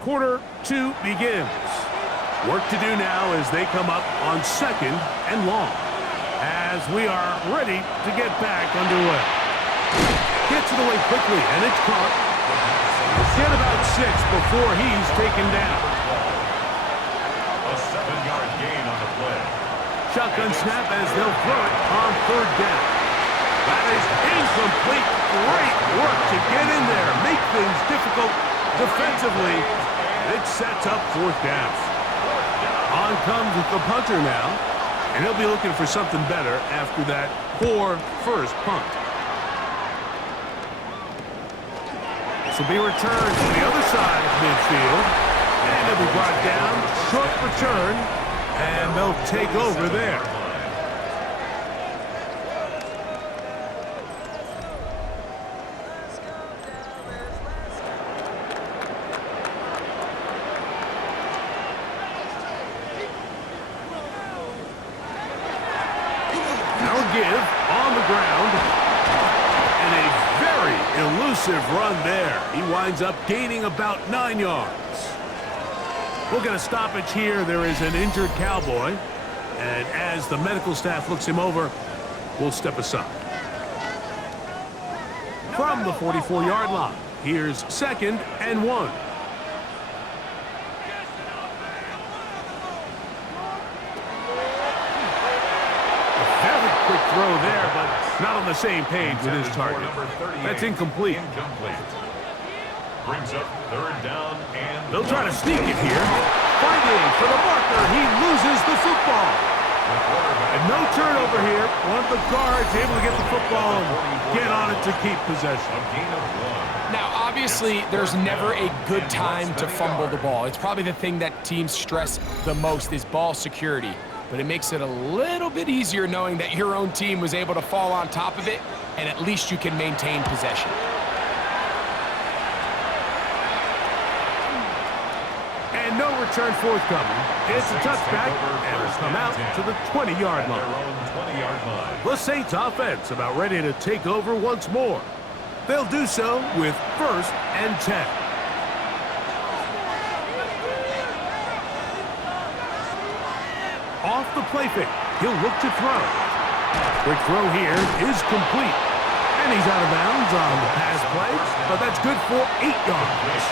Quarter 2 begins. Work to do now as they come up on 2nd and long. As we are ready to get back underway. Gets it away quickly, and it's caught. Get about 6 before he's taken down. A 7-yard gain on the play. Shotgun snap as they'll throw it on 3rd down. That is incomplete. Great work to get in there. Make things difficult defensively. It sets up 4th down. On comes the punter now, and he'll be looking for something better after that poor first punt. This will be returned to the other side of midfield, and it'll be brought down. Short return, and they'll take over there. On the ground, and a very elusive run there. He winds up gaining about 9 yards. We'll get a stoppage here. There is an injured Cowboy, and as the medical staff looks him over, we'll step aside. From the 44-yard line, here's 2nd and 1. Throw there, but not on the same page with his target. That's incomplete. Brings up 3rd down, and they'll try to sneak it here. Fighting for the marker. He loses the football. And no turnover here. One of the guards able to get the football and get on it to keep possession. Now, obviously, there's never a good time to fumble the ball. It's probably the thing that teams stress the most is ball security. But it makes it a little bit easier knowing that your own team was able to fall on top of it, and at least you can maintain possession. And no return forthcoming. It's a touchback, and it's come out to the 20-yard line. The Saints offense about ready to take over once more. They'll do so with 1st and 10. Off the play fake. He'll look to throw. Quick throw here is complete. And he's out of bounds on the pass play, but that's good for 8 yards.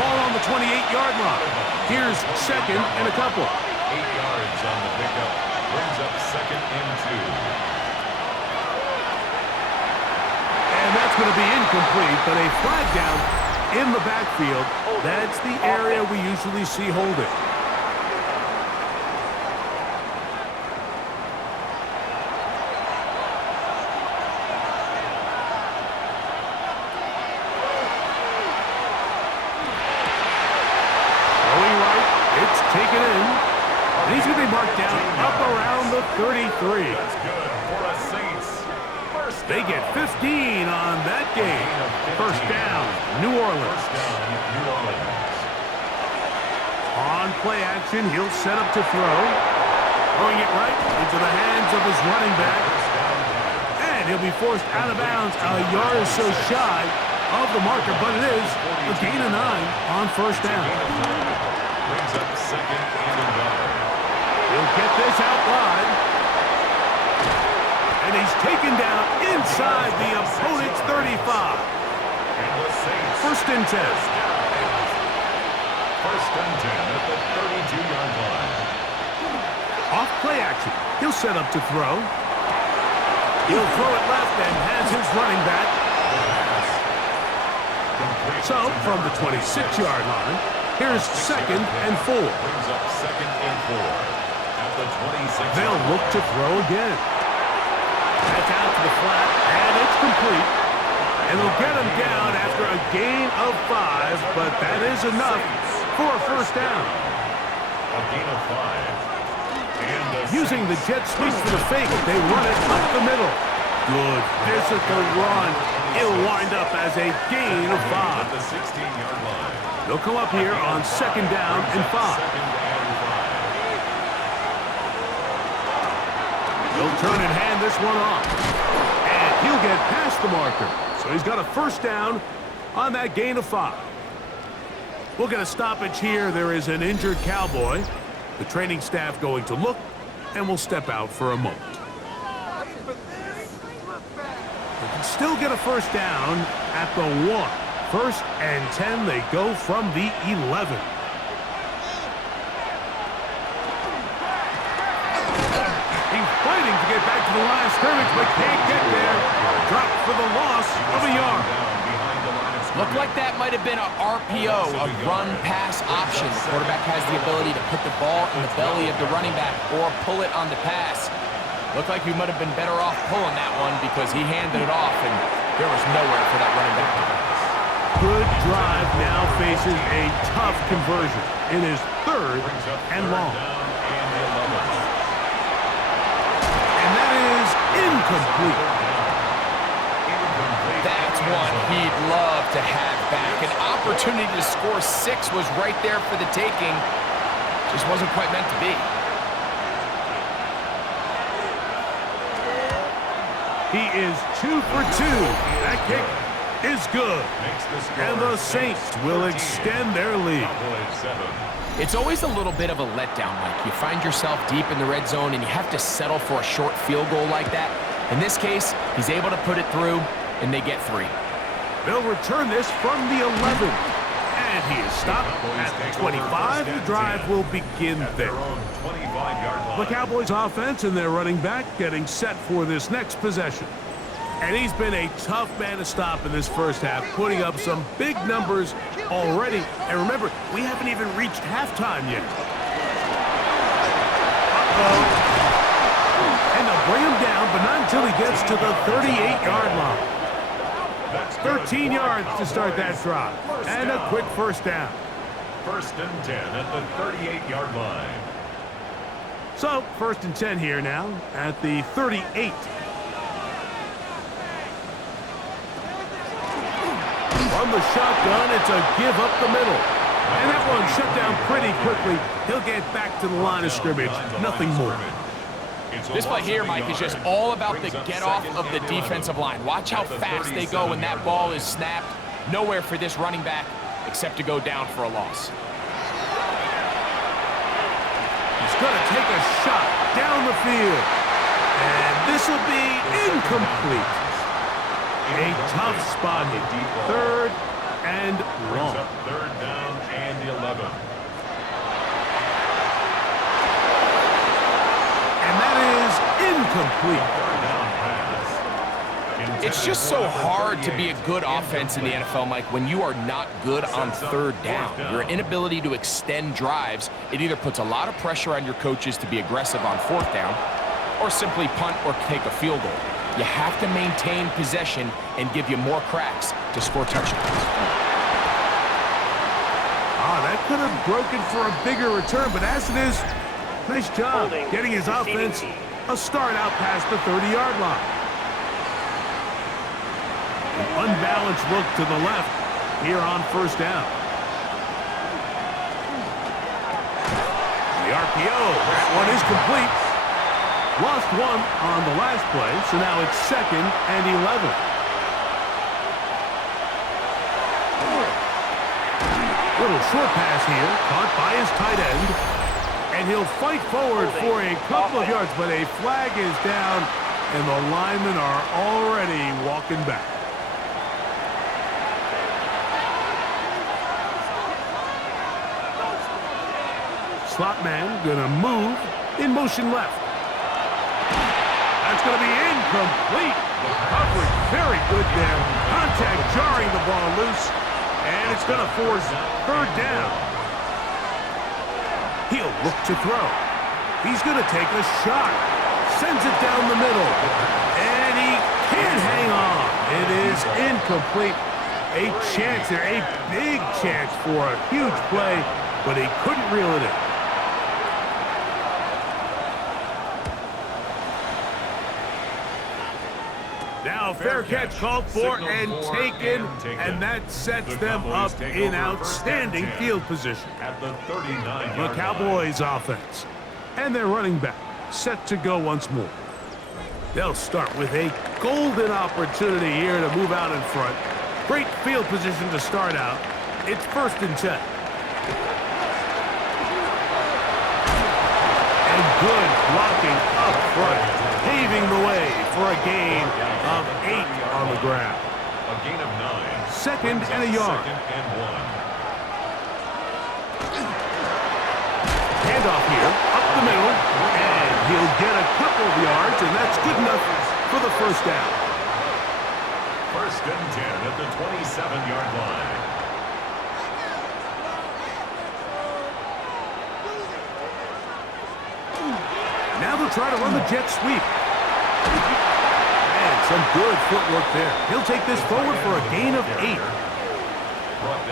Ball on the 28-yard line. Here's 2nd and a couple. 8 yards on the pickup. Brings up 2nd and 2. And that's going to be incomplete, but a flag down in the backfield. That's the area we usually see holding. Taken in. And he's going to be marked down up around the 33. That's good for the Saints. They get 15 on that game. First down, New Orleans. On play action, he'll set up to throw. Throwing it right into the hands of his running back. And he'll be forced out of bounds a yard or so shy of the marker, but it is a gain of 9 on first down. Brings up 2nd and 11. He'll get this out wide. And he's taken down inside the opponent's 35. And the Saints. 1st and 10. 1st and 10 at the 32-yard line. Off play action. He'll set up to throw. He'll throw it left and has his running back. So, from the 26-yard line, here's 2nd and 4. Brings up 2nd and 4 at the 26. They'll look to throw again. That's out to the flat, and it's complete. And they'll get him down after a gain of 5, but that is enough for a first down. A gain of 5. Using the jet sweep for the fake, they run it up the middle. Good physical run. It'll wind up as a gain of 5. At the 16-yard line. They'll come up here on 2nd down and 5. They'll turn and hand this one off. And he'll get past the marker. So he's got a first down on that gain of 5. We'll get a stoppage here. There is an injured Cowboy. The training staff going to look, and we'll step out for a moment. They can still get a first down at the 1. 1st and 10, they go from the 11. He's fighting to get back to the line of scrimmage, but can't get there. Drop for the loss of a yard. Looked like that might have been an RPO, a run-pass option. The quarterback has the ability to put the ball in the belly of the running back or pull it on the pass. Looked like he might have been better off pulling that one because he handed it off, and there was nowhere for that running back to go. Good drive now faces a tough conversion. It is 3rd and long. And that is incomplete. That's one he'd love to have back. An opportunity to score 6 was right there for the taking. Just wasn't quite meant to be. He is 2 for 2. That kick is good. And the Saints will extend their lead. It's always a little bit of a letdown, Mike. You find yourself deep in the red zone and you have to settle for a short field goal like that. In this case, he's able to put it through, and they get 3. They'll return this from the 11. And he is stopped at the 25. The drive will begin there. The Cowboys offense and their running back getting set for this next possession. And he's been a tough man to stop in this first half, putting up some big numbers already. And remember, we haven't even reached halftime yet. And they'll bring him down, but not until he gets to the 38-yard line. 13 yards to start that drive. And a quick first down. 1st and 10 at the 38-yard line. So, 1st and 10 here now at the 38. From the shotgun, it's a give up the middle. And that one shut down pretty quickly. He'll get back to the line of scrimmage. Nothing more. This play here, Mike, is just all about the get-off of the defensive line. Watch how fast they go when that ball is snapped. Nowhere for this running back except to go down for a loss. He's going to take a shot down the field. And this will be incomplete. A tough spot here. 3rd and long. 3rd down and 11. And that is incomplete. It's just so hard to be a good offense in the NFL, Mike, when you are not good on 3rd down. Your inability to extend drives, it either puts a lot of pressure on your coaches to be aggressive on 4th down or simply punt or take a field goal. You have to maintain possession and give you more cracks to score touchdowns. That could have broken for a bigger return, but as it is, nice job getting his offense a start out past the 30-yard line. An unbalanced look to the left here on 1st down. The RPO, that one is complete. Lost one on the last play, so now it's 2nd and 11. Little short pass here, caught by his tight end. And he'll fight forward for a couple of yards, but a flag is down, and the linemen are already walking back. Slot man gonna move in motion left. That's going to be incomplete. Coverage very good there. Contact jarring the ball loose. And it's going to force 3rd down. He'll look to throw. He's going to take a shot. Sends it down the middle. And he can't hang on. It is incomplete. A chance there, a big chance for a huge play, but he couldn't reel it in. Now fair catch called for and taken, and that sets them up in outstanding field position. The Cowboys offense and their running back set to go once more. They'll start with a golden opportunity here to move out in front. Great field position to start out. It's 1st and 10. And good blocking up front, paving the way for a gain of 8 on the ground. A gain of 9. Second and a yard. Second and 1. Handoff here, up the middle, and he'll get a couple of yards, and that's good enough for the first down. First and 10 at the 27-yard line. Now they'll try to run the jet sweep. And some good footwork there. He'll take this forward for a gain of 8.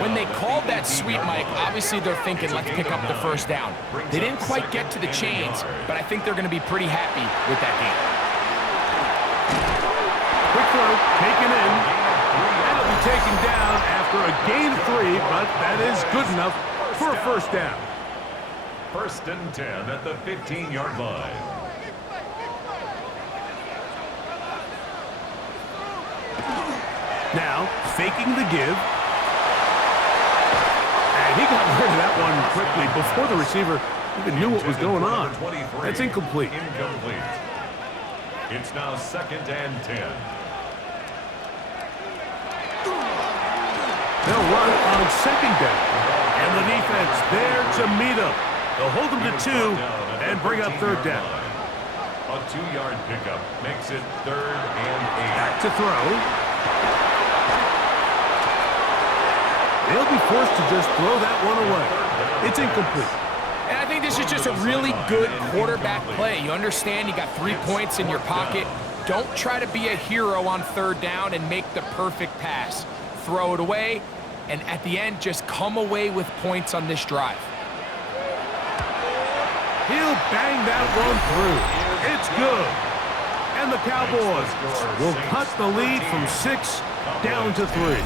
When they called that sweep, Mike, obviously they're thinking, let's pick up the first down. They didn't quite get to the chains, but I think they're going to be pretty happy with that game. Quick throw, taken in. That'll be taken down after a gain of 3, but that is good enough for a first down. First and 10 at the 15-yard line. Now, faking the give. And he got rid of that one quickly before the receiver even knew what was going on. That's incomplete. Incomplete. It's now second and 10. They'll run on second down. And the defense there to meet him. They'll hold him to 2 and bring up third down. A 2-yard pickup makes it third and 8. Back to throw. They'll be forced to just throw that one away. It's incomplete. And I think this is just a really good quarterback play. You understand you got 3 points in your pocket. Don't try to be a hero on third down and make the perfect pass. Throw it away, and at the end, just come away with points on this drive. He'll bang that one through. It's good. And the Cowboys will cut the lead from 6 down to 3.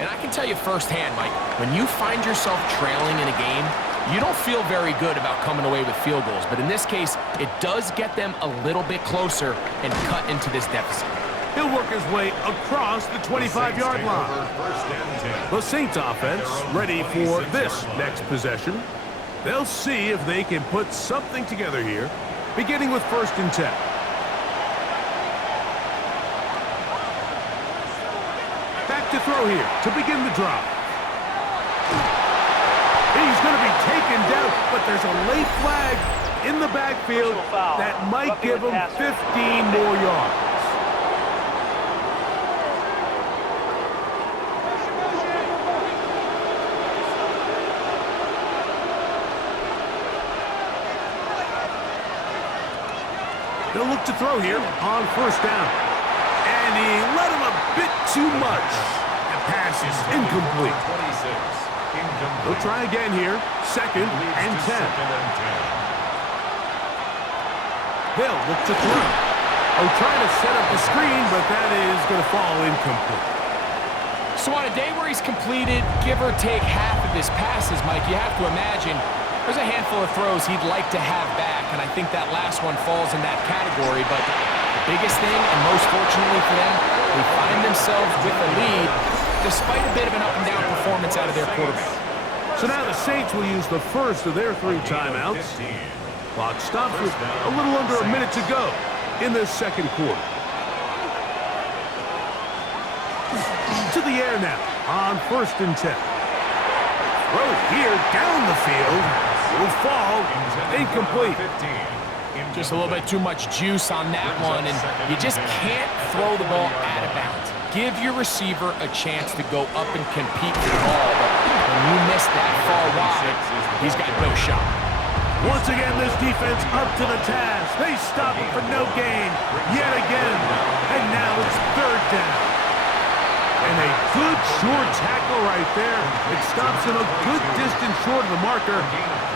And I can tell you firsthand, Mike, when you find yourself trailing in a game, you don't feel very good about coming away with field goals. But in this case, it does get them a little bit closer and cut into this deficit. He'll work his way across the 25-yard line. The Saints offense ready for this next possession. They'll see if they can put something together here, beginning with first and 10. Back to throw here to begin the drive. He's going to be taken down, but there's a late flag in the backfield that might give him 15 more yards. They'll look to throw here on first down. And he let him a bit too much. The pass is incomplete. They'll try again here. Second and 10. They'll look to throw. Oh, trying to set up the screen, but that is going to fall incomplete. So on a day where he's completed, give or take half of his passes, Mike, you have to imagine there's a handful of throws he'd like to have back, and I think that last one falls in that category. But the biggest thing, and most fortunately for them, they find themselves with the lead despite a bit of an up-and-down performance out of their quarterback. So now the Saints will use the first of their 3 timeouts. Clock stops with a little under a minute to go in this second quarter. To the air now on first and 10. Throw here down the field. Will fall incomplete. Just a little bit too much juice on that one, and you just can't throw the ball out of bounds. Give your receiver a chance to go up and compete for the ball, but when you miss that far wide, he's got no shot. Once again, this defense up to the task. They stop it for no gain yet again. And now it's third down. And a good short tackle right there. It stops him a good distance short of the marker.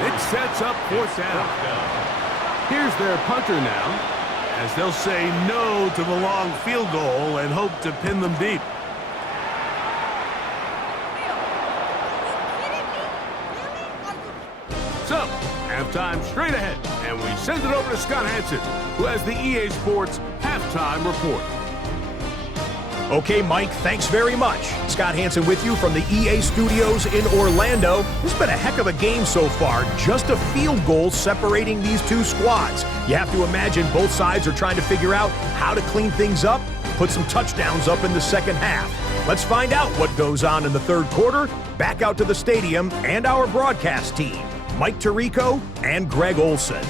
It sets up fourth down. Here's their punter now, as they'll say no to the long field goal and hope to pin them deep. So, halftime straight ahead, and we send it over to Scott Hansen, who has the EA Sports halftime report. Okay, Mike, thanks very much. Scott Hansen with you from the EA Studios in Orlando. This has been a heck of a game so far. Just a field goal separating these two squads. You have to imagine both sides are trying to figure out how to clean things up, put some touchdowns up in the second half. Let's find out what goes on in the third quarter. Back out to the stadium and our broadcast team, Mike Tirico and Greg Olson.